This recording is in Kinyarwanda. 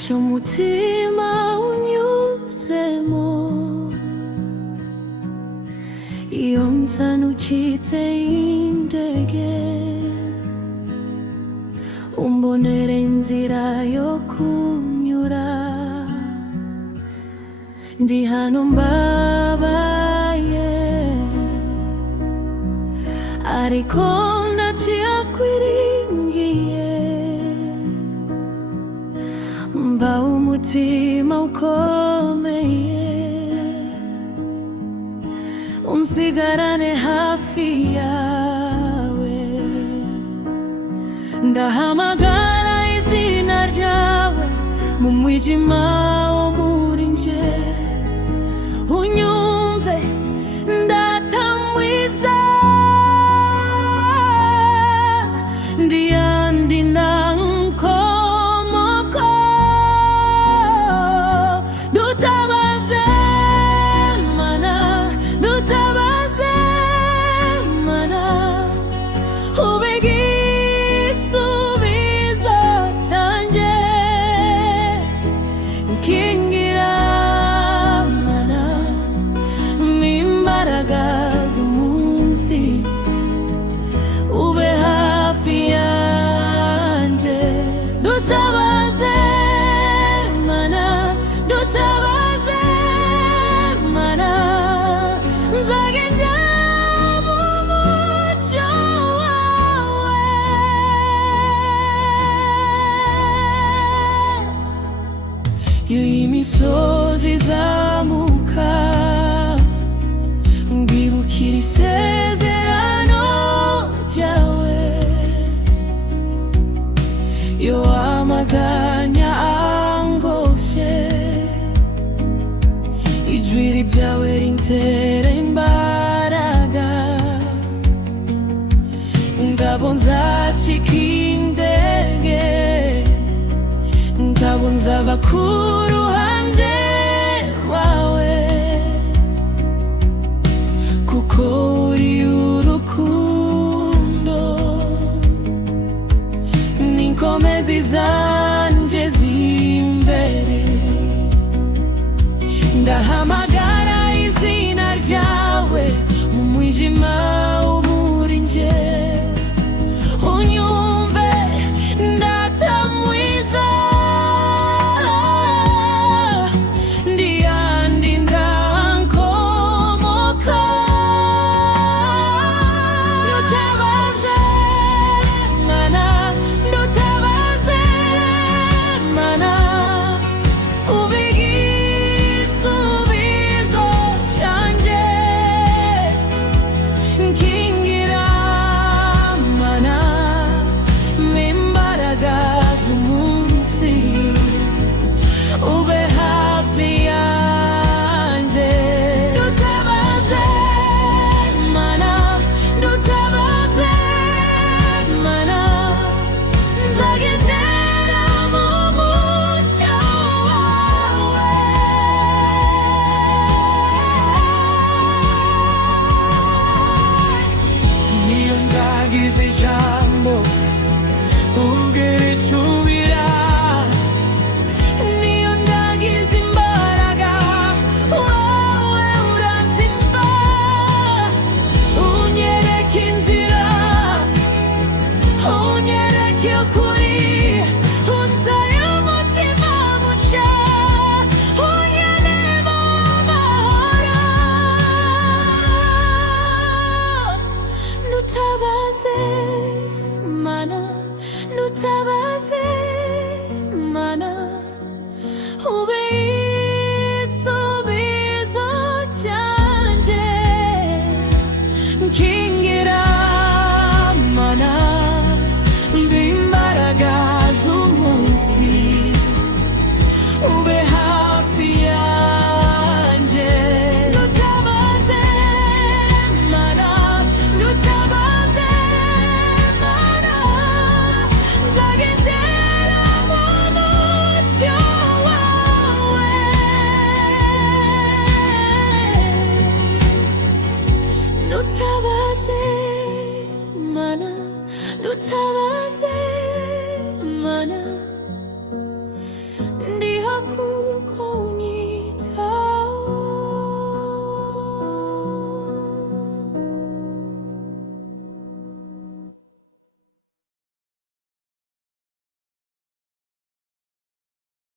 umutima unyuzemo iyo nsa n'ucitse indege umbonera inzira yo kunyura ndi hano mbabaye ariko ndacakwiringiye mba umutima ukomeye unsigarane hafi yawe ndahamagara izina ryawe mu mwijima wo muri nje unyumve ndatamwiza ndiyandi nankomoko dutabaze mana dutabaze mana ubigisubizo canje kingira mana mimbaraga z'umunsi ube hafi yanje dutabaze mana dutabaze mana nzagenda mu mucyo wawe iyo imisozi izamuka mbibukira isezerano ryawe iyo amaganya angoshe ijwi ryawe rintera imbaraga ngabo nzacika intege ngabo nzaba ku ruhande rwawe kuko uri urukundo n'inkomezi zanje z'imbere ndahamagara izina ryawe mu mwijima wo muri nje unyumve ndatamwiza ndiyandi ndankomoka dutabaze mana dutabaze mana ubigisubizo canje kingira mana mimbaraga z'umunsi ube hafi yanje dutabaze mana dutabaze mana nzagendera mu mucyo wawe niyo ndagize ijambo ungere icubira niyo ndagize imbaraga wowe urazimba unyereka inzira unyereka ukuri untaye umutima muca unyeremo amahoro nutabaze mana nutabaze mana ube igisubizo canje kingira mana mbimbaraga z'umunsi ube hafi yanje nutabaze mana nutabaze mana nzagendera mu mucyo wawe nutabaze mana nutabaze